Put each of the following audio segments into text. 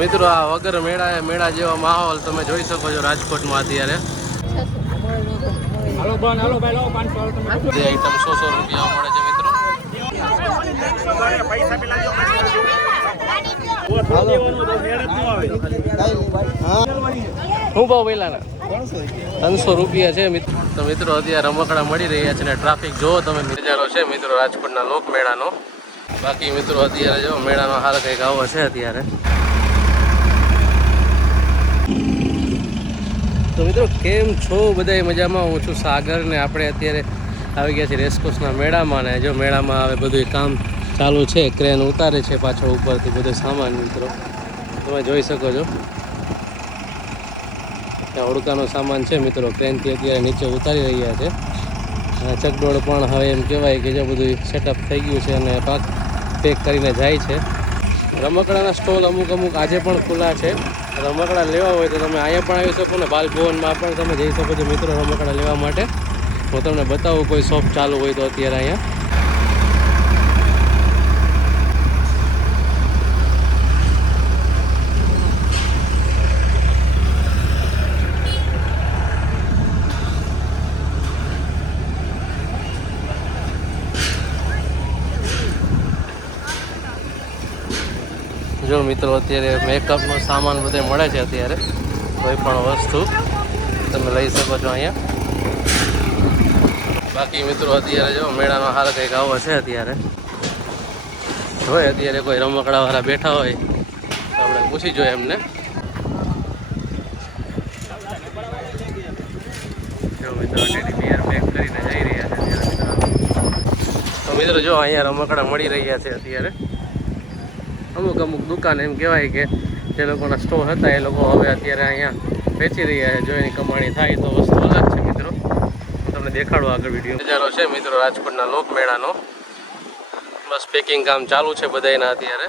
મિત્રો આ વગર મેળા મેળા જેવો માહોલ તમે જોઈ શકો છો રાજકોટમાં અત્યારે. આઈટમ સો સો રૂપિયા મળે છે મિત્રો. હું ભાવ પહેલાના? ત્રણસો રૂપિયા છે મિત્રો તો મિત્રો અત્યારે રમકડા મળી રહ્યા છે ને ટ્રાફિક જોવો તમે નજારો છે મિત્રો રાજકોટના લોક મેળાનો બાકી મિત્રો અત્યારે જો મેળાનો હાલ કંઈક આવો છે અત્યારે. તો મિત્રો, કેમ છો? બધાય મજામાં? હું છું સાગર ને આપણે અત્યારે આવી ગયા છીએ રેસકોર્સના મેળામાં ને જો મેળામાં હવે બધું કામ ચાલુ છે, ક્રેન ઉતારે છે પાછળ ઉપરથી બધો સામાન મિત્રો. તમે જોઈ શકો છો. ત્યાં ઓળખાનો સામાન છે મિત્રો, ક્રેનથી અત્યારે નીચે ઉતારી રહ્યા છે. ચકડોળ પણ હવે એમ કહેવાય કે જો બધું સેટઅપ થઈ ગયું છે અને પાક પેક કરીને જાય છે. રમકડાના સ્ટોલ અમુક અમુક આજે પણ ખુલ્લા છે. રમકડા લેવા હોય તો તમે અહીંયા પણ આવી શકો ને બાલભવનમાં પણ તમે જઈ શકો છો મિત્રો રમકડા લેવા માટે. હું તમને બતાવું કોઈ શોપ ચાલુ હોય તો અત્યારે અહીંયા. જો મિત્રો, અત્યારે મેકઅપનો સામાન બધે મળે છે અત્યારે, કોઈ પણ વસ્તુ. તમે લઈ શકો છો અહીંયા. બાકી મિત્રો, અત્યારે જો મેળાનો હાલ કંઈક આવો છે અત્યારે. હોય અત્યારે કોઈ રમકડાવાળા બેઠા હોય, તો આપણે પૂછી જોઈએ એમને. મિત્રો, જો અહીંયા રમકડા મળી રહ્યા છે અત્યારે. અમુક અમુક દુકાન એમ કહેવાય કે જે લોકોના સ્ટોર હતા, એ લોકો હવે અત્યારે અહીંયા વેચી રહ્યા છે. જો એની કમાણી થાય તો વસ્તુ અલગ છે મિત્રો. તમને દેખાડો આગળ વીડિયો નજારો છે મિત્રો, રાજકોટના લોકમેળાનો. બસ પેકિંગ કામ ચાલુ છે બધાયના અત્યારે.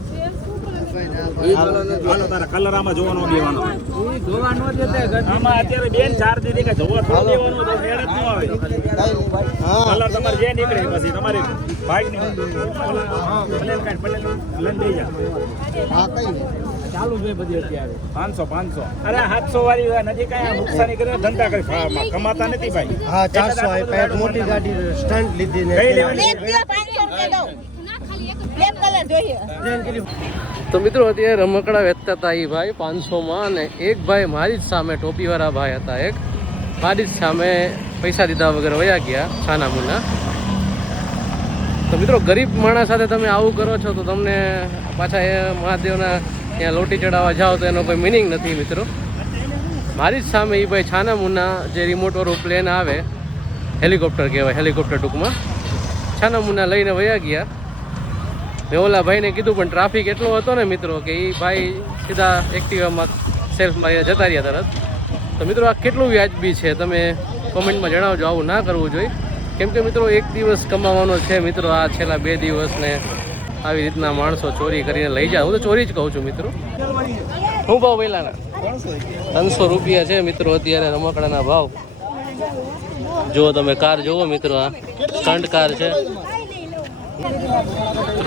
હાલો તારા કલર આમાં જોવાનો દેવાનો. જોવા આમાં અત્યારે બેન ચાર દીધી કે જોવા થોડું દેવાનું તો મેળ જ ન આવે. કલર તમારે જે નીકળે પછી તમારી ભાઈ ની પલેલ કાઢ પલેલ લઈને દઈ જા. ચાલુ છે બધી અત્યારે પાંચસો પાંચસો. અરે સાતસો વાળી નથી નજીક કઈ નુકસાની કરે ધંધા કરી. કમાતા નથી ભાઈ. હા ચારસો મોટી ગાડી સ્ટન્ટ લીધી ને તો મિત્રો, અત્યારે રમકડા વેચતા હતા એ ભાઈ પાંચસોમાં અને એક ભાઈ મારી જ સામે ટોપીવાળા ભાઈ હતા એક. મારી જ સામે પૈસા દીધા વગર વયા ગયા, છાના મુના. તો મિત્રો, ગરીબ માણસ સાથે તમે આવું કરો છો તો તમને પાછા એ મહાદેવના ત્યાં લોટી ચડાવવા જાઓ તો એનો કોઈ મિનિંગ નથી મિત્રો. મારી જ સામે એ ભાઈ છાના મુના, જે રિમોટ વાળું પ્લેન આવે હેલિકોપ્ટર કહેવાય હેલિકોપ્ટર ટૂંકમાં. છાના મુના લઈને વયા ગયા. ઓલા ભાઈને કીધું, પણ ટ્રાફિક એટલો હતો ને મિત્રો કે એ ભાઈ સીધા એક્ટિવામાં સેલ્ફ મારીને જતા રહ્યા તરત. તો મિત્રો આ કેટલું વ્યાજબી છે, તમે કોમેન્ટમાં જણાવજો, આવું ના કરવું જોઈએ. કેમ કે મિત્રો એક દિવસ કમાવાનો છે મિત્રો, આ છેલ્લા બે દિવસને આવી રીતના માણસો ચોરી કરીને લઈ જાય. હું તો ચોરી જ કહું છું મિત્રો. હું ભાવ પહેલાના ત્રણસો રૂપિયા છે મિત્રો અત્યારે રમકડાના ભાવ. જુઓ તમે કાર, જુઓ મિત્રો આ. સ્ટન્ટ કાર છે.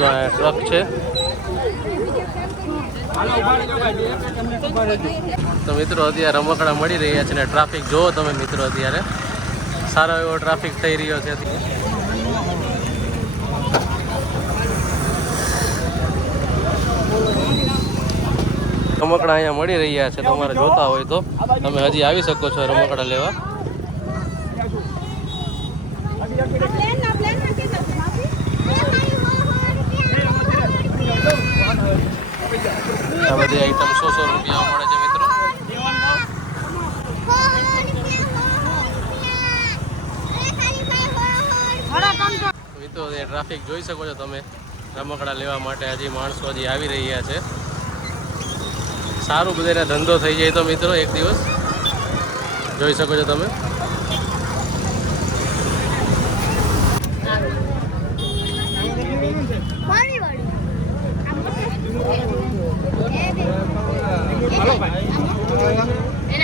આ ટ્રક છે. તો મિત્રો, અત્યારે રમકડા મળી રહ્યા છે ને ટ્રાફિક જુઓ તમે મિત્રો અત્યારે. સારો એવો ટ્રાફિક થઈ રહ્યો છે રમકડા અહીંયા મળી રહ્યા છે, તમારે જોતા હોય તો. તમે હજી આવી શકો છો રમકડા લેવા પ્લેન ના પ્લેનમાં કેટલા છે માફી? આ બધી આઈટમ સો સો રૂપિયા મળે છે મિત્રો મિત્રો એ ટ્રાફિક જોઈ શકો છો તમે રમકડા લેવા માટે હજી માણસો હજી આવી રહ્યા છે. સારું બધાને ધંધો થઈ જાય તો મિત્રો એક દિવસ જોઈ શકો છો તમે. પાણી વાળી એના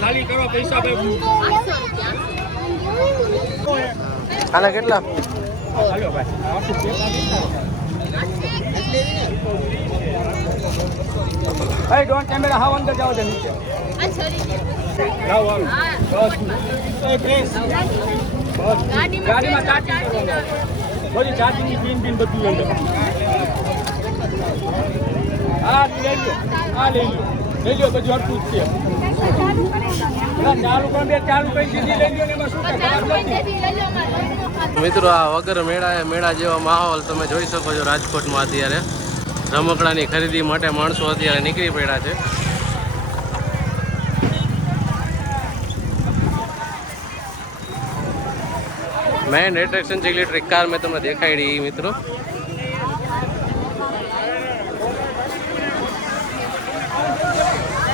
ખાલી કરો પૈસા આના કેટલા? ભાઈ ડોન કેમેરા હાવ અંદર જાઓ છે નીચે. જાઓ હાલો. હા. બસ. ગાડીમાં ચાર્જિંગ કરવાનું. બધી ચાર્જિંગની પિન પિન બધું અંદર. મિત્રો, આ વગર મેળા મેળા જેવો માહોલ તમે જોઈ શકો છો રાજકોટમાં અત્યારે. રમકડાની ખરીદી માટે માણસો અત્યારે નીકળી પડ્યા છે. મેઇન એટ્રેક્શન છે ઇલેક્ટ્રિક કાર મેં તમને દેખાડી મિત્રો.